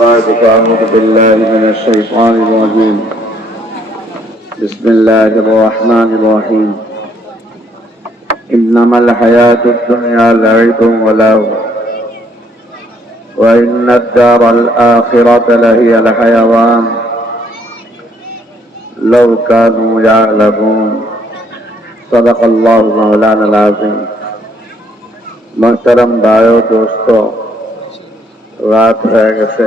بعد فأعوذ بالله من الشيطان الرجيم بسم الله الرحمن الرحيم إنما الحياة الدنيا لعب ولهو وإن الدار الآخرة لهي الحيوان لو كانوا يعلمون صدق الله مولانا العظيم محترم भाइयों दोस्तों রাত হয়ে গেছে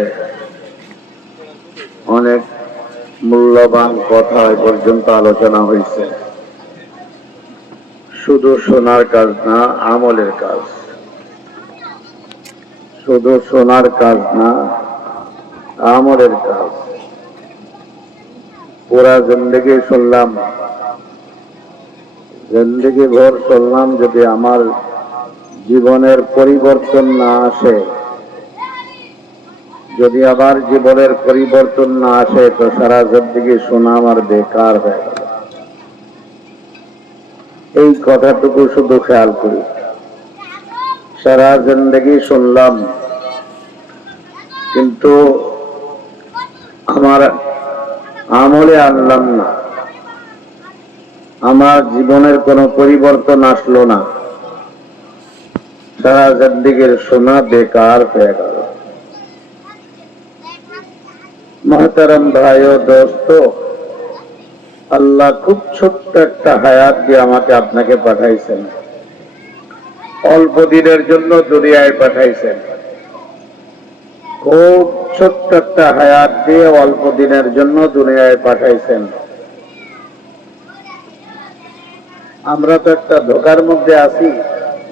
অনেক মূল্যবান কথা পর্যন্ত আলোচনা হয়েছে শুধু শোনার কাজ না আমলের কাজ শুধু শোনার কাজ না আমলের কাজ পুরা জিন্দেগি শুনলাম জিন্দেগি ভর শুনলাম যদি আমার জীবনের পরিবর্তন না আসে যদি আবার জীবনের পরিবর্তন না আসে তো সারা জিন্দেগি শোনা আমার বেকার হয়ে গেল এই কথাটুকু শুধু খেয়াল করি সারা জিন্দেগি শুনলাম কিন্তু আমার আমলে আনলাম না আমার জীবনের কোনো পরিবর্তন আসলো না সারা জিন্দেগির শোনা বেকার হয়ে গেল मोहतरम भाइयों दोस्तों আল্লাহ খুব ছোট্ট একটা হায়াত দিয়ে আমাকে আপনাকে পাঠাইছেন অল্প দিনের জন্য দুনিয়ায় পাঠাইছেন খুব ছোট্ট একটা হায়াত দিয়ে অল্প দিনের জন্য দুনিয়ায় পাঠাইছেন আমরা তো একটা ধোকার মধ্যে আছি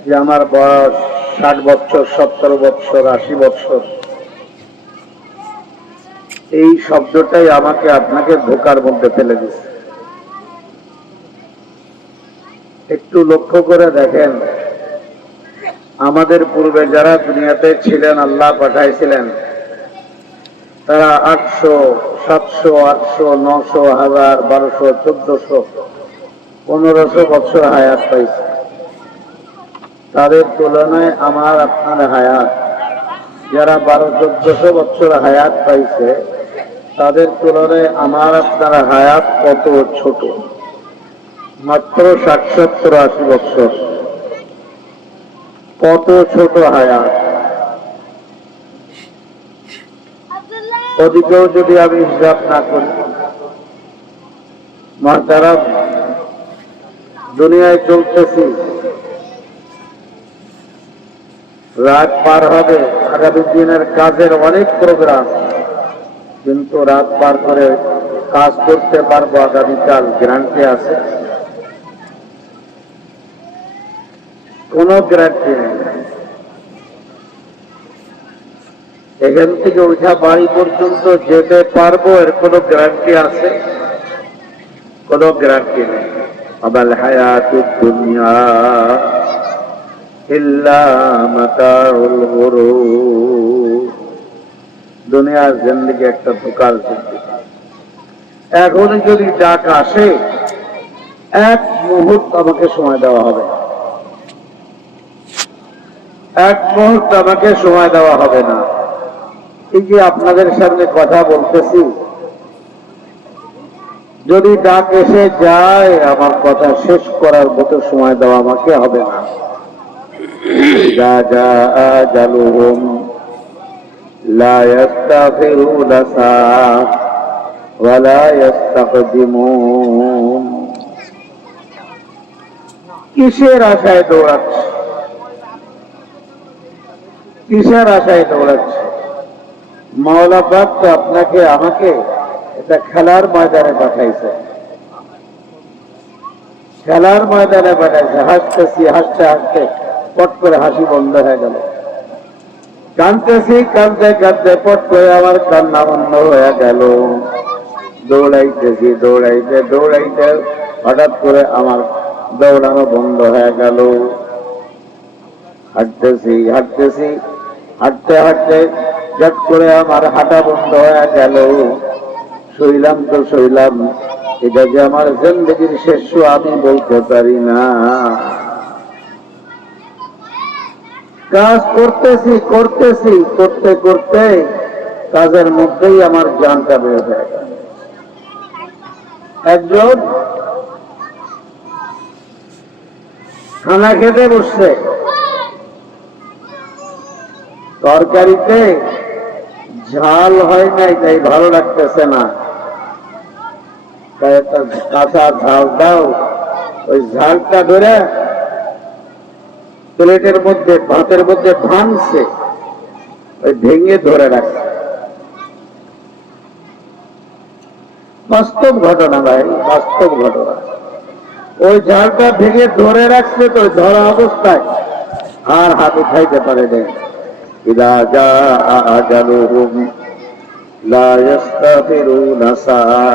যে আমার বয়স 60 বছর 70 বছর 80 বছর এই শব্দটাই আমাকে আপনাকে ধোকার মধ্যে ফেলে দিচ্ছে একটু লক্ষ্য করে দেখেন আমাদের পূর্বে যারা দুনিয়াতে ছিলেন আল্লাহ পাঠাইছিলেন তারা 800 700 800 900 1000 1200 1400 1500 বছর হায়াত পাইছে তাদের তুলনায় আমার আপনার হায়াত যারা 1200-1400 বছর হায়াত পাইছে তাদের তুলনায় আমার আপনার হায়াত কত ছোট মাত্র 60-70-80 বছর কত ছোট হায়াত ওদিকেও যদি আমি হিসাব না করি মাতারা দুনিয়ায় চলতেছি রাত পার হবে আগামী দিনের কাজের অনেক প্রোগ্রাম কিন্তু রাত পার করে কাজ করতে পারবো আগামীকাল গ্যারান্টি আছে কোনো গ্যারান্টি নেই এখান থেকে উঠা বাড়ি পর্যন্ত যেতে পারবো এর কোনো গ্যারান্টি আছে কোনো গ্যারান্টি নেই আবাল হায়াতুদ দুনিয়া ইল্লা মাতাউল গুরুর দুনিয়ার জিন্দেগি একটা ধোকার জিন্দেগি এখন যদি ডাক আসে এক মুহূর্ত আমাকে সময় দেওয়া হবে এক মুহূর্ত আমাকে সময় দেওয়া হবে না এই যে আপনাদের সামনে কথা বলতেছি যদি ডাক এসে যায় আমার কথা শেষ করার মতো সময় দেওয়া আমাকে হবে না যা যা আজালুহুম লা ইস্তাগফিরুনা সাআহ ওয়া লা ইস্তাকদিমুন কিসের আশায় দৌড়াচ্ছে কিসের আশায় দৌড়াচ্ছে মাওলা পাক তো আপনাকে আমাকে এটা খেলার ময়দানে পাঠাইছে খেলার ময়দানে পাঠাইছে হাসতেছি হাসতে হাসতে পট করে হাসি বন্ধ হয়ে গেল কাঁদতেছি কাঁদতে কাঁদতে পট করে আমার কান্না বন্ধ হয়ে গেল দৌড়াইতেছি দৌড়াইতে দৌড়াইতে হঠাৎ করে আমার দৌড়ানো বন্ধ হয়ে গেল হাঁটতেছি হাঁটতেছি হাঁটতে হাঁটতে ঝট করে আমার হাঁটা বন্ধ হয়ে গেল শুইলাম তো শুইলাম এটা যে আমার জিন্দেগির শেষ আমি বলতে পারি না কাজ করতেছি করতেছি করতে করতে কাজের মধ্যেই আমার জানটা বের হয়ে গেল। একজন খানা খেতে বসছে, তরকারিতে ঝাল হয় নাই, তাই ভালো লাগতেছে না, তাই একটা কাঁচা ঝাল দাও। ওই ঝালটা ধরে প্লেটের মধ্যে ভাতের মধ্যে ভাঙছে, ওই ভেঙে ধরে রাখছে। বাস্তব ঘটনা ভাই, বাস্তব ঘটনা। ওই ঝালটা ভেঙে ধরে রাখছে, তো ধরা অবস্থায় আর হাত উঠাইতে পারে না। ইদা জাআ আজালুহুম লা ইস্তাখিরুনা সাআ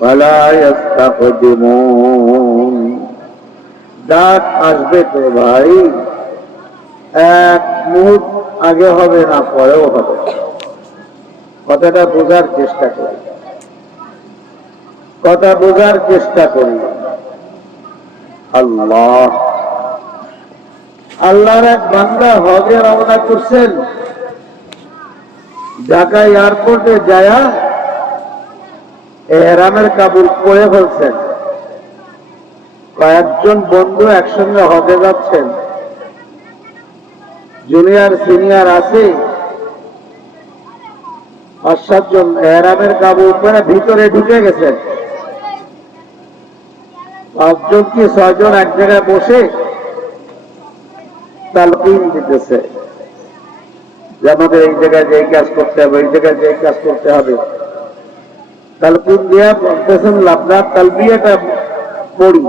ওয়া লা ইস্তাকদিমুন। ডাক আসবে তো ভাই, এক মুহূর্ত আগে হবে না, পরেও হবে। কথাটা বোঝার চেষ্টা করি, কথা বোঝার চেষ্টা করি। আল্লাহ আল্লাহর এক বান্দা হজে রওনা করছেন, ঢাকা এয়ারপোর্টে যায়া এহরামের কাপড় পরে ফেলছেন। কয়েকজন বন্ধু একসঙ্গে হজে যাচ্ছেন, জুনিয়র সিনিয়র আছে, 5-7 জন এহরামের কাপড় পরে ভিতরে ঢুকে গেছেন। 5 জন কি 6 জন এক জায়গায় বসে তালকিন দিতেছে যে আমাদের এই জায়গায় যে কাজ করতে হবে, এই জায়গায় যে কাজ করতে হবে। তালকিন দিয়া বলতেছেন, আপনার তালবিয়াটা পড়ি,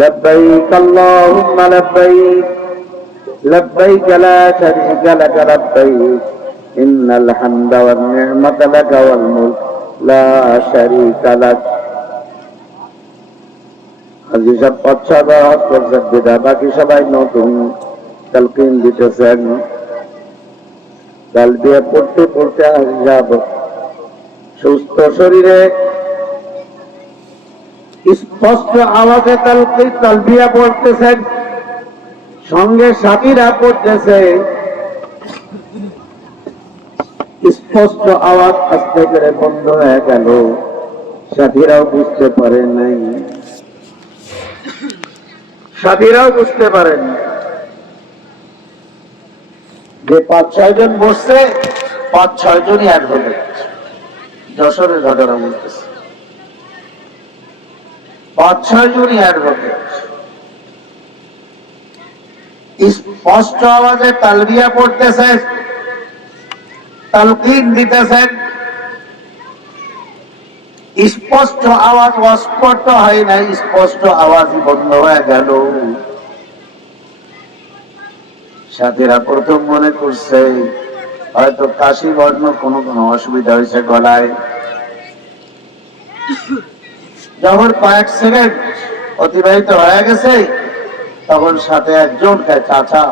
লব্বাইক আল্লাহুম্মা লব্বাইক লব্বাইক লা শারীকা লাক লব্বাইক ইন্নাল হামদা ওয়ান নি'মাতা লাক ওয়াল মুলক লা শারীকা লাক। আজি সব পশ্চাৎ করছেন বিদা, বাকি সবাই নতুন তালকিন দিতেছেন। তালবিয়া পড়তে পড়তে যাব সুস্থ শরীরে স্পষ্ট আওয়াজে তালবিয়া পড়তেছেন, সঙ্গে সাথীরা পড়তেছে, স্পষ্ট আওয়াজ আস্তে করে বন্ধ হয়ে গেল। সাথীরাও বুঝতে পারে নাই, সাথীরাও বুঝতে পারেন যে 5-6 জন বসছে, 5-6 জনই এক হয়ে যশোরের ঘটনা বলতেছে। 5-6 জনই এক হয়ে স্পষ্ট আওয়াজে তালবিয়া পড়তেছেন, তালকিন দিতেছেন। স্পষ্ট আওয়াজ অস্পষ্ট হয় না, স্পষ্ট আওয়াজই বন্ধ হয়ে গেল। সাথীরা প্রথম মনে করছে হয়তো কাশি বর্ণ কোনো অসুবিধা হয়েছে গলায়। যখন কয়েক সেকেন্ড অতিবাহিত হয়ে গেছে, তখন সাথে একজন চাচা,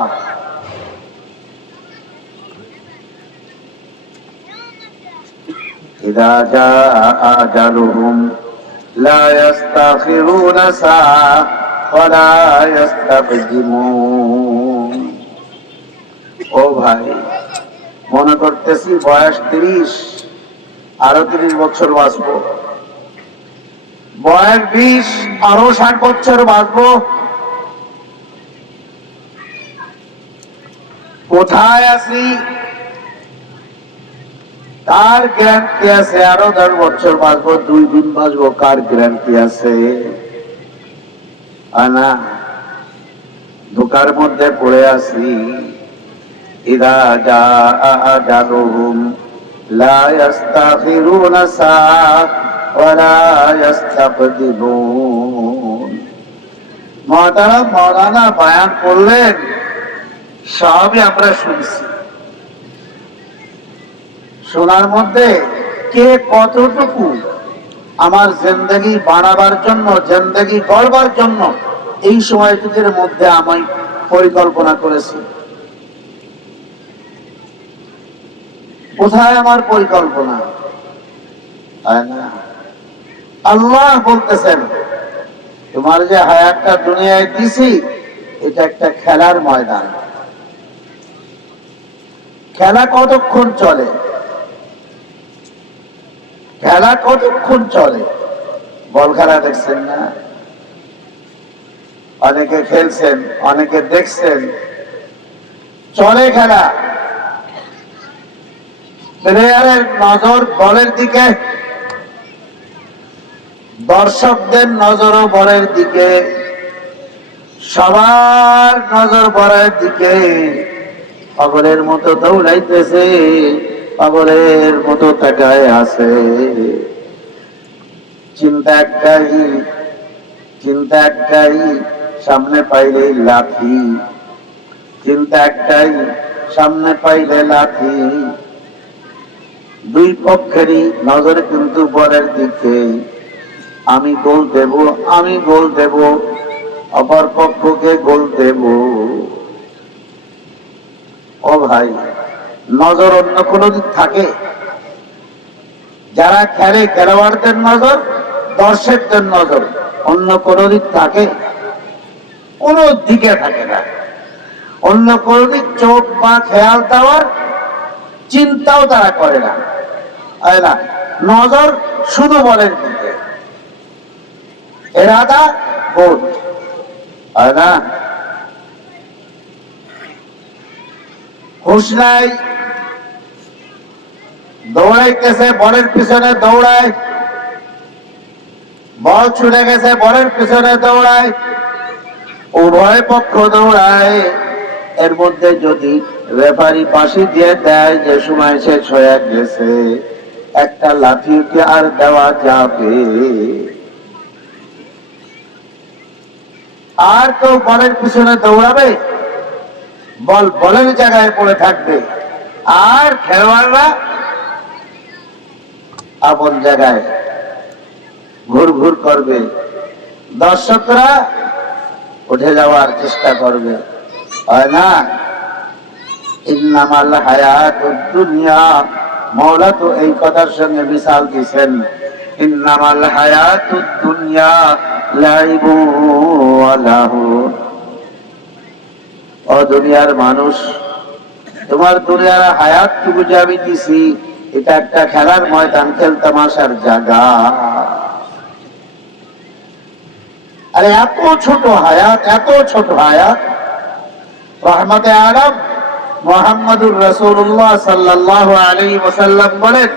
ইদা জাআ আজালুহুম লা ইস্তাখিরুনা সাআ ওয়া লা ইস্তাকদিমুন। ও ভাই, মনে করতেছি বয়স 30, আরো 30 বছর বাঁচবো, বয়স 20, আরো 60 বছর বাঁচবো। কোথায় আছি তার গ্যারান্টি আছে? আরো 10 বছর বাঁচবো, 2 দিন বাঁচবো, কার গ্যারান্টি আছে? আনা ধোকার মধ্যে পড়ে আছি। ইদা জাআ আজালুহুম লা ইস্তাখিরুনা সাআ ওয়া লা ইস্তাকদিমুন। মুহতারাম মাওলানা বয়ান করলেন, সবই আমরা শুনছি। শোনার মধ্যে কে কতটুকু আমার জিন্দেগি বানাবার জন্য, জিন্দেগি গড়বার জন্য এই সময়টুকুর মধ্যে আমি পরিকল্পনা করেছি, কোথায় আমার পরিকল্পনা? আল্লাহ বলতেছেন, তোমার যে হায়াতটা দুনিয়ায় দিছি, এটা একটা খেলার ময়দান। খেলা কতক্ষণ চলে? খেলা কতক্ষণ চলে? বল খেলা দেখছেন না? অনেকে খেলছেন, অনেকে দেখছেন, চলে খেলা। প্লেয়ারের নজর বলের দিকে, দর্শকদের নজরও বলের দিকে, সবার নজর বলের দিকে। পাগলের মতো দৌড়াইতেছে, পাগলের মতো তাকায় আছে। চিন্তা একটাই, চিন্তা একটাই, সামনে পাইলেই লাথি। চিন্তা একটাই, সামনে পাইলে লাথি। দুই পক্ষেরই নজর কিন্তু বলের দিকে। আমি গোল দেব, আমি গোল দেব, অপর পক্ষকে গোল দেব। ও ভাই, নজর অন্য কোন দিক থাকে? যারা খেলে খেলোয়াড়দের নজর, দর্শকদের নজর অন্য কোন দিক থাকে? কোন দিকে থাকে না। অন্য কোন দিক চোখ বা খেয়াল দেওয়ার চিন্তাও তারা করে না। নজর শুধু বলের দিকে, এরাদা গোল, হয় না? হুঁশ নাই, দৌড়াইতেছে, বলের পিছনে দৌড়ায়, বল ছুটে গেছে, বলের পিছনে দৌড়ায়, উভয় পক্ষ দৌড়ায়। এর মধ্যে যদি রেফারি পাশে দিয়ে দেয় যে সময় শেষ হয়ে গেছে, একটা লাঠি কি আর দেওয়া যাবে? আর কেউ বলের পিছনে দৌড়াবে? বল বলের জায়গায় পড়ে থাকবে, আর খেলোয়াড়রা আপন জায়গায় ঘুর ঘুর করবে, দর্শকরা উঠে যাওয়ার চেষ্টা করবে, হয় না? ইন্নামাল হায়াতুদ দুনিয়া, মওলা তো এই কথার সঙ্গে মিসাল দিয়েছেন, ইন্নামাল হায়াতুদ দুনিয়া লাইবু ওয়া লাহু। ও দুনিয়ার মানুষ, তোমার দুনিয়ার হায়াতটুকু যে আমি দিছি, এটা একটা খেলার ময়দান, খেলতামাশার জায়গা। আরে এত ছোট হায়াত, এত ছোট হায়াত। রহমতে আলম মুহাম্মদুর রাসূলুল্লাহ সাল্লাল্লাহু আলাইহি ওয়াসাল্লাম বলেন,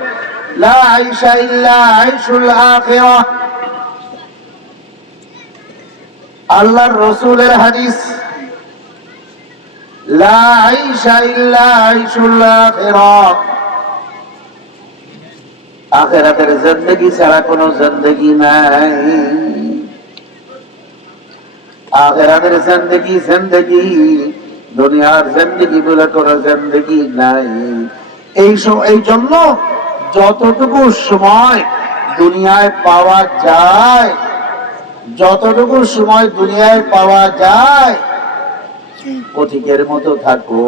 লা আইশা ইল্লা আইশুল আখিরাহ। আল্লাহর রাসূলের হাদিস, লা আইশা ইল্লা আইশুল আখিরাহ। আখিরাতের জিন্দেগি ছাড়া কোনো জিন্দেগি নাই। আখিরাতের জিন্দেগি জিন্দেগি, দুনিয়ার জিন্দেগি বলে কোনো জিন্দেগি নাই। এই জন্য যতটুকু সময় দুনিয়ায় পাওয়া যায়, যতটুকু সময় দুনিয়ায় পাওয়া যায়, পথিকের মতো থাকো,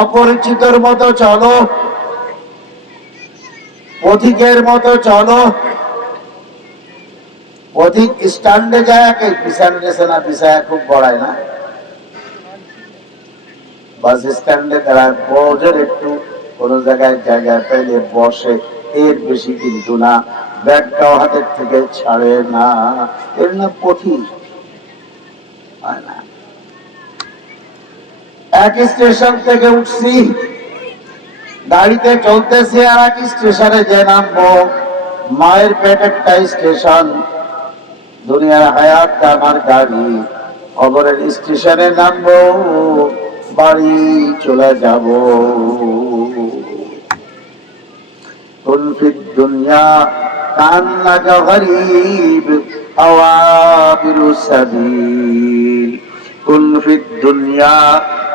অপরিচিতর মতো চলো, পথিকের মতো চলো। পথিক স্ট্যান্ডে যায়, পিছান গেছে না, পিছায় খুব বড়ায় না। বাস স্ট্যান্ডে দাঁড়ায়, বজের একটু কোন জায়গায় জায়গা পেলে বসে, এর বেশি কিন্তু না। ব্যাগটাও হাতের থেকে ছাড়ে না, এর না পথিক, হয় না? এক স্টেশন থেকে উঠছি, গাড়িতে চলতেছি, আর এক স্টেশনে যে নামবো। মায়ের পেট একটা স্টেশন, দুনিয়ার হায়াতটা আমার গাড়ি। খবরের স্টেশনে নামবো, বাড়ি চলে যাব। কুন ফিদ দুনিয়া কান্নাকা গরীব আওয়াবিরু সাবিল। কুন ফিদ দুনিয়া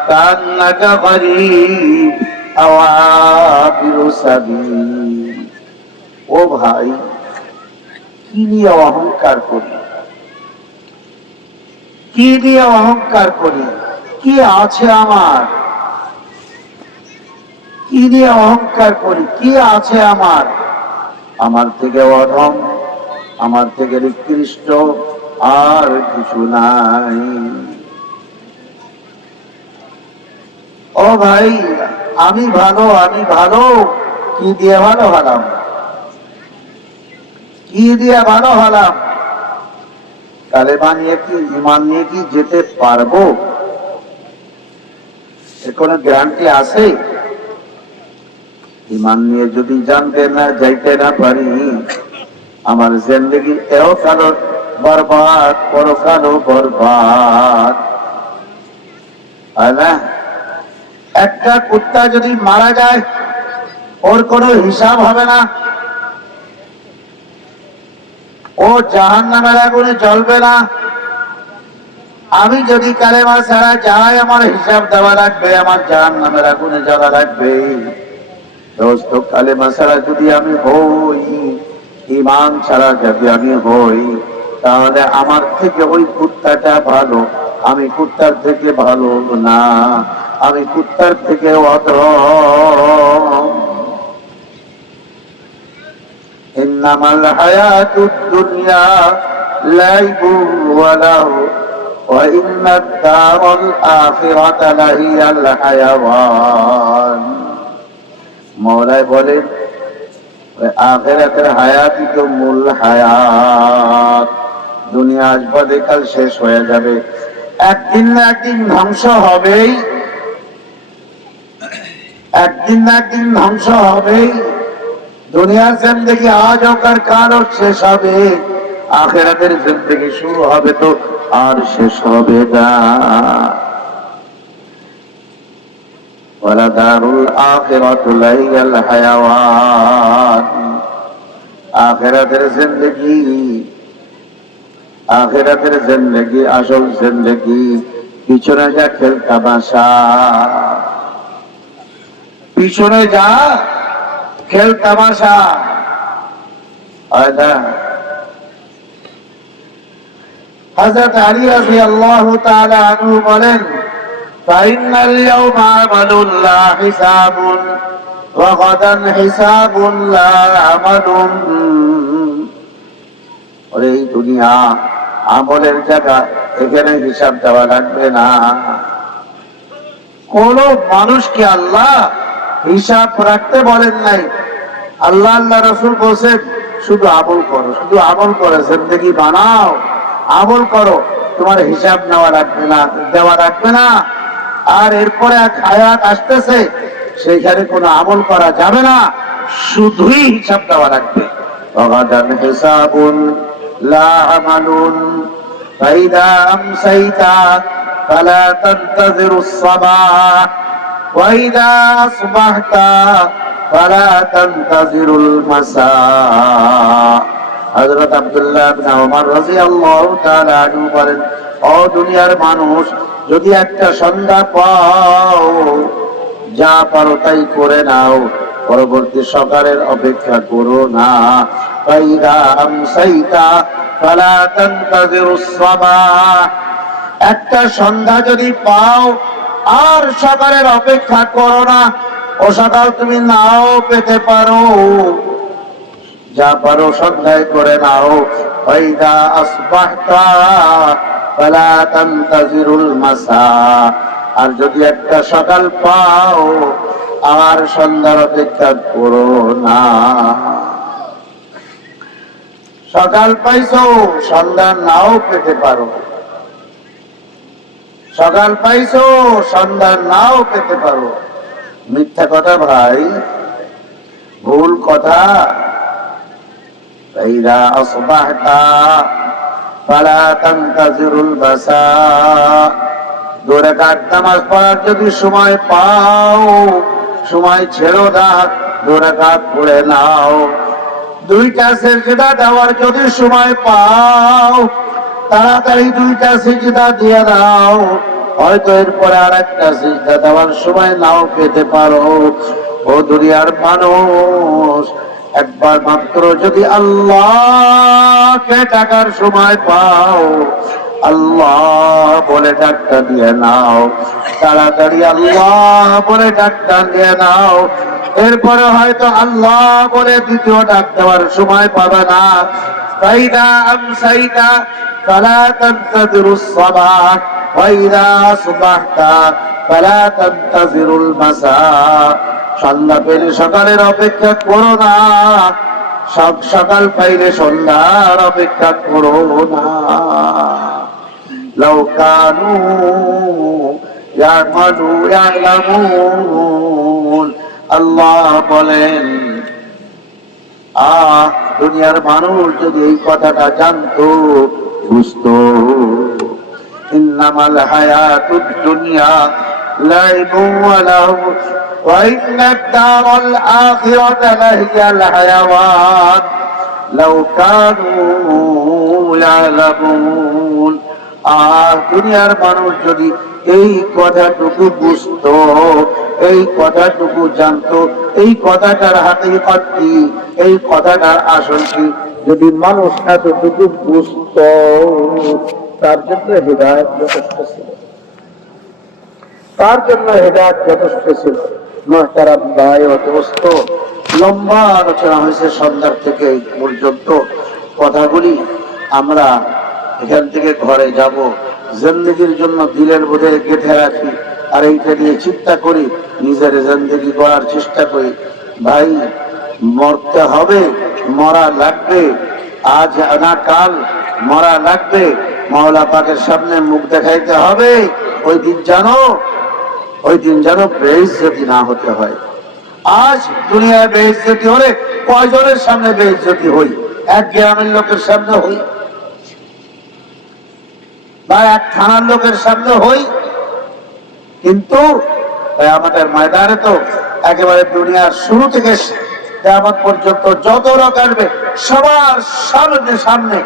কান্নাকা গরীব আওয়াবিরু সাবিল। ও ভাই, কি নিয়ে অহংকার করি, কি নিয়ে অহংকার করি? কি আছে আমার? কি নিয়ে অহংকার করি? কি আছে আমার? আমার থেকে অধম, আমার থেকে নিকৃষ্ট আর কিছু নাই। ও ভাই, আমি ভালো, আমি ভালো, কি দিয়ে ভালো হলাম? কি দিয়ে ভালো হলাম? কালেমা নিয়ে কি, ইমান নিয়ে কি যেতে পারবো? এর কোনো গ্যারান্টি আছে? ইমান নিয়ে যদি জানতে না যাইতে না পারি, আমার জিন্দেগি এও কালো বরবাদ, পরকালও বরবাদ। না, একটা কুত্তা যদি মারা যায় ওর কোনো হিসাব হবে না, ও জাহান্নামের আগুনে জ্বলবে না। আমি যদি কালেমা ছাড়া যাই, আমার হিসাব দেওয়া লাগবে, আমার জাহান্নামের আগুনে জ্বলা লাগবে। দোস্ত, কালেমা ছাড়া যদি আমি হই, ইমান ছাড়া যদি আমি হই, তাহলে আমার থেকে ওই কুত্তাটা ভালো। আমি কুত্তার থেকে ভালো না, আমি কুত্তার থেকে অধম। ইন্নামাল হায়াতুদ দুনিয়া লাইবুন ওয়া লাহু ওয়া ইন্নাদ দারাল আখিরাতা লাহিয়াল হায়াওয়ান। মওলাই বলেন, আখিরাতের হায়াতই তো মূল হায়াত। দুনিয়া আজ বাদে কাল শেষ হয়ে যাবে, একদিন না একদিন ধ্বংস হবেই, একদিন না একদিন ধ্বংস হবেই। দুনিয়ার জিন্দেগি আজ হোক আর কাল হোক শেষ হবে, আখিরাতের জিন্দেগি শুরু হবে তো আর শেষ হবে না। ওয়ালাদারুল আখিরাতু লাহিয়াল হায়াওয়ান। আখিরাতের জিন্দেগি, আখিরাতের জিন্দেগি, আসল জিন্দেগি পিছনে যা খেল তামাশা, পিছনে যা খেল তামাশা। হযরত আলী রাদিয়াল্লাহু তাআলা আনহু বলেন, ফাইনাল ইয়াওমা আমালুন লা হিসাবুন ওয়া গাদান হিসাবুন লা আমালুন। ওরে এই দুনিয়া আমলের জায়গা, এখানে হিসাব দেওয়া লাগবে না। কোন মানুষকে আল্লাহ হিসাব রাখতে বলেন নাই। আল্লাহ আল্লাহ রাসূল বলেন শুধু আমল করো, শুধু আমল করে জিন্দেগি বানাও, আমল করো, তোমার হিসাব নেওয়া লাগবে না, দেওয়া লাগবে না। আর এরপরে এক হায়াত আসতেছে, সেইখানে কোনো আমল করা যাবে না, শুধুই হিসাব দেওয়া লাগবে। ওয়াগাদান হিসাবুন লা আমালুন ফাইদা আমসাইতা ফালা তানতাযিরুস সাবাহ ওয়াইদা আসবাহতা ফালা তানতাযিরুল মাসা। হযরত আব্দুল্লাহ ইবনে ওমর রাদিয়াল্লাহু তাআলা আনহু বলেন, ও দুনিয়ার মানুষ, যদি একটা সন্ধ্যা পাও, যা পারো তাই করে নাও, পরবর্তী সকালের অপেক্ষা করো না। ফাইদা আমসাইতা ফালা তানতাযিরুস সাবাহ। একটা সন্ধ্যা যদি পাও আর সকালের অপেক্ষা করো না, ও সকাল তুমি নাও পেতে পারো, যা পারো সন্ধ্যায় করে নাও। ফাইদা আসবাহতা ফালা তানতাযিরুল মাসা। আর যদি একটা সকাল পাও আর সন্ধ্যার অপেক্ষা করো না। সকাল পাইছো, সন্ধ্যা নাও পেতে পারো, সকাল পাইছো, সন্ধ্যা নাও পেতে পারো। মিথ্যা কথা ভাই, ভুল কথা। ফাইদা আসবাহতা ফালা তানতাযিরুল মাসা। 2 রাকাত নামাজ পড়ার যদি সময় পাও, সময় ছেড়ো না, 2 রাকাত পড়ে নাও। 2টা সিজদা দেওয়ার যদি সময় পাও, তাড়াতাড়ি 2টা সিজদা দিয়ে দাও। হয়তো এরপরে আরেকটা সিজদা দেওয়ার সময় নাও পেতে পারো। ও দুনিয়ার মানুষ, একবার মাত্র যদি আল্লাহকে ডাকার সময় পাও, আল্লাহ বলে ডাকটা দিয়ে নাও, তাড়াতাড়ি আল্লাহ বলে ডাকটা দিয়ে নাও। এরপরে হয়তো আল্লাহ বলে দ্বিতীয় ডাক দেওয়ার সময় পাবে না। ফাইদা আমসাইতা ফালা তানতাযিরুস সাবাহ ওয়া ইযা আসবাহতা ফালা তানতাজিরুল মাসা, সন্ধ্যা পেলে সকালের অপেক্ষা করো না, সকাল পাইলে সন্ধ্যার অপেক্ষা করো না। লাউ কানু ইয়ালামুন, আল্লাহ বলেন দুনিয়ার মানুষ যদি এই কথাটা জানতো, বুঝতো, ইন্নামাল হায়াতুদ দুনিয়া লাইবুন ওয়া লাহু ওয়া ইন্নাদ দারাল আখিরাতা লাহিয়াল হায়াওয়ান লাউ কানু ইয়ালামুন। দুনিয়ার মানুষ যদি এই কথাটুকু বুঝতো, এই কথাটুকু জানতো, এই কথাটার হাকিকত কি, এই কথাটার আসল কি, যদি মানুষ এতটুকু বুঝতো, তার জন্য হিদায়াত যথেষ্ট ছিল, তার জন্য হিদায়াত যথেষ্ট ছিল। মুহতারাম ভাই ও দোস্ত, লম্বা আলোচনা হয়েছে সন্ধ্যার থেকে এই পর্যন্ত। কথাগুলি আমরা এখান থেকে ঘরে যাব, জিন্দেগির জন্য দিলের বোধে গেঁথে রাখি, আর এইটা নিয়ে চিন্তা করি, নিজের জিন্দেগি গড়ার চেষ্টা করি। ভাই, মরতে হবে, মরা লাগবে, আজ না কাল মরা লাগবে, মাওলা পাকের সামনে মুখ দেখাইতে হবে। ওই দিন যেন বেইজ্জতি না হতে হয়। আজ দুনিয়ায় বেইজ্জতি হলে কয়জনের সামনে বেইজ্জতি হই? এক গ্রামের লোকের সামনে হই, বা এক থানার লোকের সামনে হই, কিন্তু আমাদের ময়দানে তো একেবারে দুনিয়ার শুরু থেকে কিয়ামত পর্যন্ত যত লোক আসবে সবার সামনে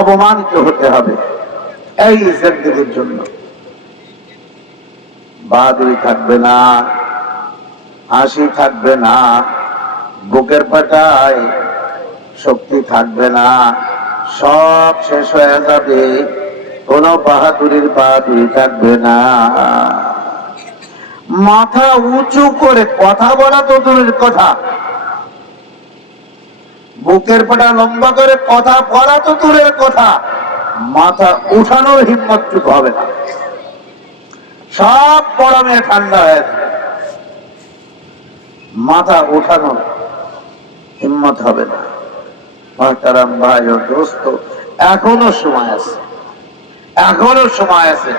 অপমানিত হতে হবে। এই জিন্দেগির জন্য বাহাদুরি থাকবে না, হাসি থাকবে না, বুকের পাটায় শক্তি থাকবে না, সব শেষ হয়ে যাবে, কোন বাহাদুরি থাকবে না। মাথা উঁচু করে কথা বলা তো দূরের কথা, বুকের পাটা লম্বা করে কথা বলা তো দূরের কথা, মাথা উঠানোর হিম্মতটুকু হবে না। সব গরমে ঠান্ডা হয়ে যাবে, মাথা উঠানোর হিম্মত হবে না। মুহতারাম ভাই ও দোস্ত, এখনো সময় আছে, এখনো সময় আছে।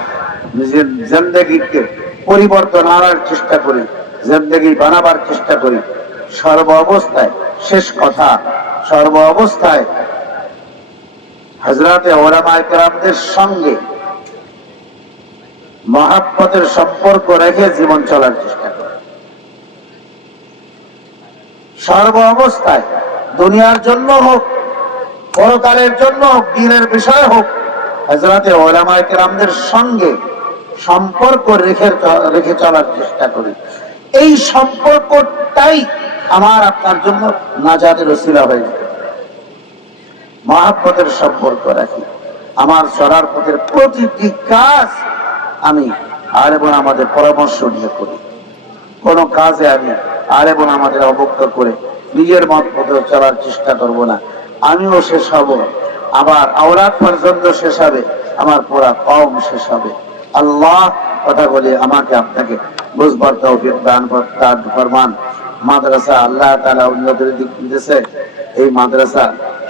নিজের জিন্দেগিকে পরিবর্তন আনার চেষ্টা করি, জিন্দেগি বানাবার চেষ্টা করি। সর্ব অবস্থায়, শেষ কথা, সর্ব অবস্থায় হযরতে উলামায়ে কেরামদের সঙ্গে মহাব্বতের সম্পর্ক রেখে জীবন চলার চেষ্টা করি। সর্ব অবস্থায়, দুনিয়ার জন্য হোক, পরকালের জন্য হোক, দ্বীনের বিষয় হোক, হযরতে উলামায়ে কেরামদের সঙ্গে সম্পর্ক রেখে চলার চেষ্টা করি। এই সম্পর্কটাই আমার আপনার জন্য নাজাতের ওসিলা হয়ে যায়। মহাব্বতের সম্পর্ক রাখি, আমার চলার পথের প্রতিটি কাজ আমি আলেমুন আমাদের পরামর্শ নিয়ে করি। কোন কাজে আমি আলেমুন আমাদের অবজ্ঞা করে নিজের মত মতো চলার চেষ্টা করব না। আমিও শেষ হব, আবার আওলাদ পর্যন্ত শেষ হবে, আমার পুরা কওম শেষ হবে। আল্লাহ কথা বলে আমাকে আপনাকে বুঝবার তৌফিক দান ফরমান। মাদ্রাসা আল্লাহ তাআলা উন্নতির দিক দিয়েছে। এই মাদ্রাসা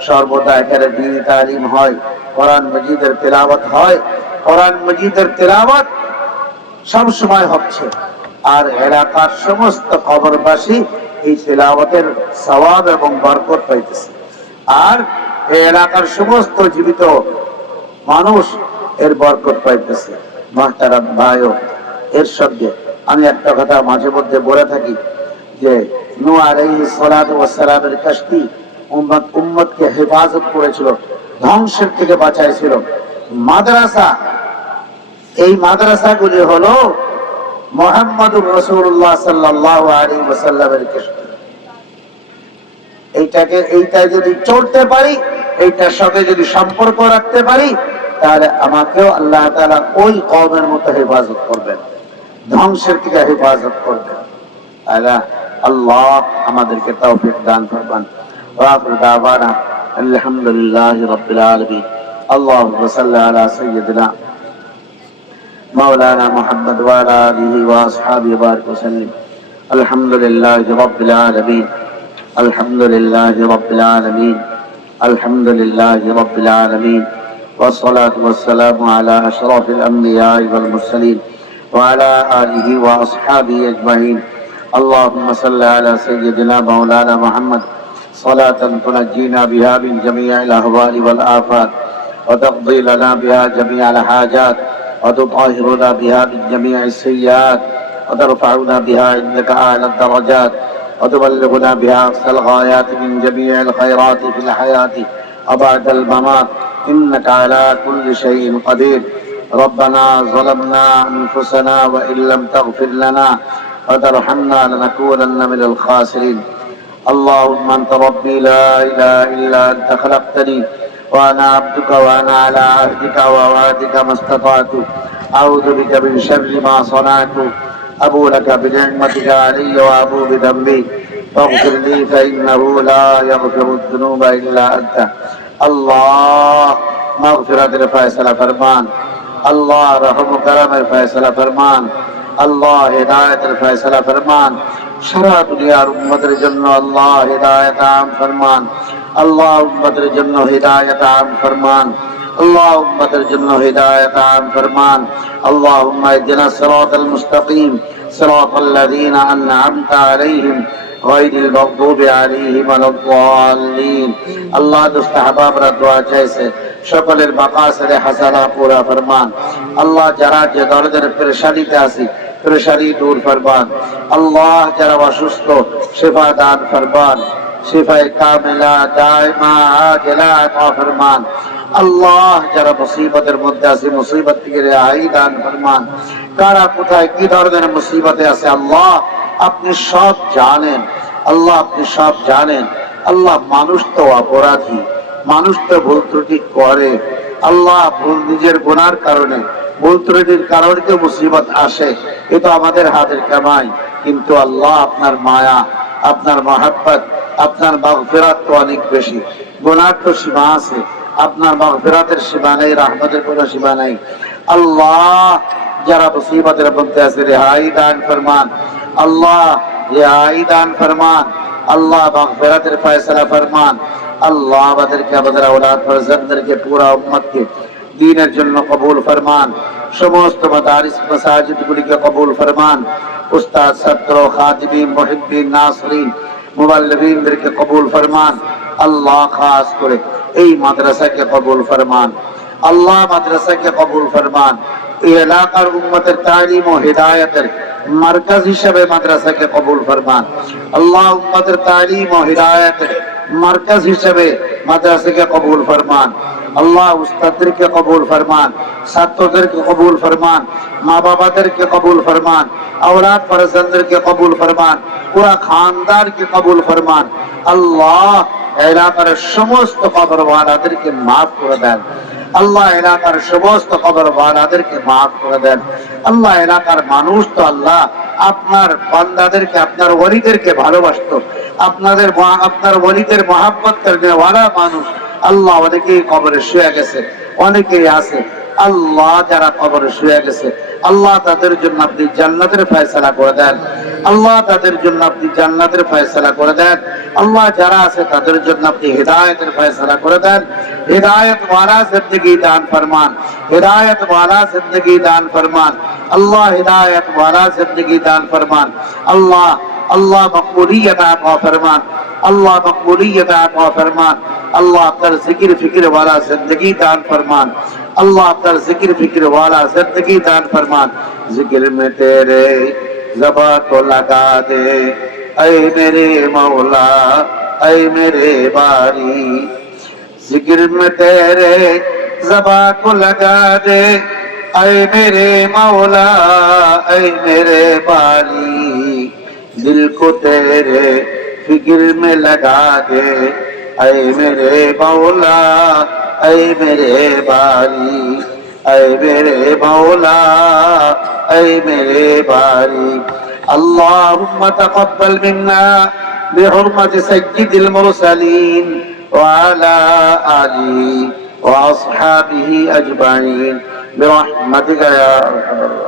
সর্বদা এখানে দ্বীনি তালিম হয়, কোরআন মাজিদের তেলাওয়াত হয়, কোরআন মাজিদের তেলাওয়াত সব সময় হচ্ছে। আর এলাকার সমস্ত কবরবাসী এই তেলাওয়াতের সওয়াব এবং বরকত পাইতেছে। আর এই এলাকার সমস্ত জীবিত মানুষ এর বরকত পাইতেছে। মুহতারাম ভাইও, এর সঙ্গে আমি একটা কথা মাঝে মধ্যে বলে থাকি যে নূহ আলাইহিস সালাতু ওয়াস সালামের কাশতি উম্মতকে হেফাজত করেছিল, ধ্বংসের থেকে বাঁচাইছিল। মাদ্রাসা, এই মাদ্রাসাগুলি হলো মুহাম্মদুর রাসূলুল্লাহ সাল্লাল্লাহু আলাইহি ওয়াসাল্লামের কাশতি। এইটা যদি চলতে পারি, এইটার সঙ্গে যদি সম্পর্ক রাখতে পারি, তাহলে আমাকেও আল্লাহ তাআলা ওই কওমের মতো হেফাজত করবেন, ধ্বংসের থেকে হেফাজত করবেন। আল্লাহ আমাদেরকে তৌফিক দান করবেন। ওয়া আখিরু দাওয়ানা আলহামদুলিল্লাহি রাব্বিল আলামিন। আল্লাহুম্মা সাল্লি আলা সাইয়্যিদিনা مولانا محمد وعلى آله وأصحابه وبارك وسلم. الحمد لله رب العالمين. الحمد لله رب العالمين. الحمد لله رب العالمين. والصلاة والسلام على أشرف الأنبياء والمرسلين وعلى آله وأصحابه أجمعين. اللهم صل على سيدنا مولانا محمد صلاة تنجينا بها من جميع الأهوال والآفات وتقضي لنا بها جميع الحاجات وتطهرنا بها من جميع السيئات وترفعنا بها عندك أعلى الدرجات وتبلغنا بها أقصى الغايات من جميع الخيرات في الحياة وبعد الممات إنك على كل شيء قدير. ربنا ظلمنا أنفسنا وإن لم تغفر لنا وترحمنا لنكونن من الخاسرين. اللهم أنت ربي لا إله إلا أنت خلقتني وأنا عبدك وأنا على عهدك ووعدك ما استطعت أعوذ بك من شر ما صنعت أبو لك بنعمتك علي وأبو بذنبي فاغفر لي فإنه لا يغفر الذنوب إلا أنت. الله مغفرة الفيصلة فرمان, الله رحم کرم الفیصلہ فرمان, আল্লাহ হেদায়েতের ফয়সালা ফরমান. সারা দুনিয়ার উম্মতের জন্য আল্লাহ হেদায়েত আম ফরমান. আল্লাহ উম্মতের জন্য হেদায়েত আম ফরমান. আল্লাহ উম্মতের জন্য হেদায়েত আম ফরমান. اللهم اهدنا الصراط المستقيم صراط الذين أنعمت عليهم غير المغضوب عليهم ولا الضالين. আল্লাহ দোস্ত আহবাবরা দোয়া চাইছে সকলের মাকাসিদে হাসানা পুরা ফরমান. আল্লাহ যারা যে দরদের পেরেশানিতে আছে পেরেশানি দূর ফরমান. আল্লাহ যারা অসুস্থ শিফা দান ফরমান, শিফায়ে কামিলা দায়মা আজিলা আতা ফরমান. আল্লাহ যারা মুসিবতের মধ্যে আছে মুসিবত থেকে রেহাই দান ফরমান. কারা কোথায় কি ধরনের মুসিবতে আছে আল্লাহ আপনি সব জানেন. আল্লাহ আপনি সব জানেন. আল্লাহ মানুষ তো অপরাধী, মানুষ তো ভুল ত্রুটি করে. আল্লাহ ভুল নিজের গুনার কারণে ভুল ত্রুটির কারণে তো মুসিবত আসে, এ তো আমাদের হাতের কামাই. কিন্তু আল্লাহ আপনার মায়া, আপনার মহাব্বত, আপনার মাগফিরাত তো অনেক বেশি. গুনার তো সীমা আছে, আপনার মাগফিরাতের সীমা নেই, রহমতের কোনো সীমা নেই. আল্লাহ যারা মুসিবতের মধ্যে আছে রেহাই দান ফরমান. আল্লাহ রেহাই দান ফরমান. আল্লাহ মাগফিরাতের ফয়সালা ফরমান. আল্লাহ আমাদেরকে, আমাদের আওলাদ ফরজানদেরকে, পুরা উম্মতকে দ্বীনের জন্য কবুল ফরমান. সমস্ত মাদারিস মাসাজিদ গুলিকে কবুল ফরমান. উস্তাদ, ছাত্র, খাদিমিন, মুহিব্বিন, নাসরিন, মুবাল্লিগিনদেরকে কবুল ফরমান. আল্লাহ খাস করে এই মাদ্রাসাকে কবুল ফরমান. আল্লাহ মাদ্রাসাকে কবুল ফরমান. এই এলাকার উম্মতের তালিম ও হিদায়াতের মার্কাজ হিসেবে মাদ্রাসাকে কবুল ফরমান. আল্লাহ উম্মতের তালিম ও হিদায়াতের মার্কাজ হিসেবে মাদ্রাসাকে কবুল ফরমান. আল্লাহ উস্তাদদেরকে কবুল ফরমান, ছাত্রদেরকে কবুল ফরমান, মা বাবাদেরকে কবুল ফরমান, আওলাদ ফরজানদেরকে কবুল ফরমান, পুরা খানদারকে কবুল ফরমান. আল্লাহ এলাকার সমস্ত কবরওয়ালাদেরকে মাফ করে দেন. আল্লাহ এলাকার সমস্ত কবরওয়ালাদেরকে মাফ করে দেন. আল্লাহ এলাকার মানুষ তো আল্লাহ আপনার বান্দাদেরকে, আপনার ওলিদেরকে ভালোবাসতো. আপনার ওলিদের মহাব্বত করনেওয়ালা মানুষ আল্লাহ অনেকেই কবরে শুয়ে গেছে, অনেকেই আছে. আল্লাহ যারা কবরে শুয়ে গেছে আল্লাহ তাদের জন্য আপনি জান্নাতের ফয়সালা করে দেন. আল্লাহ তাদের জন্য আপনি জান্নাতের ফয়সালা করে দেন. আল্লাহ যারা আছে তাদের জন্য আপনি হিদায়াতের ফয়সালা করে দেন. হিদায়াত ওয়ালা জিন্দেগি দান ফরমান. হিদায়াত ওয়ালা জিন্দেগি দান ফরমান. আল্লাহ হিদায়াত ওয়ালা জিন্দেগি দান ফরমান. আল্লাহ আল্লাহ মকবুলিয়ত আতা ফরমান. আল্লাহ মকবুলিয়ত আতা ফরমান. আল্লাহ আপনার জিকির ফিকির ওয়ালা জিন্দেগি দান ফরমান. अल्लाह कर जिक्र फिक्र वाला जिंदगी दान फरमान. जिक्र में तेरे ज़बां को लगा दे ऐ मेरे मौला ऐ मेरे बारी. जिक्र में तेरे ज़बां को लगा दे ऐ मेरे मौला ऐ मेरे बारी. दिल को तेरे फिक्र में लगा दे ऐ मेरे मौला ऐ मेरे बारी. ऐ मेरे मौला ऐ मेरे बारी. اللهم تقبل منا بحرمة سيد المرسلين وعلى آله وأصحابه أجمعين. برحمتك يا أرحم الراحمين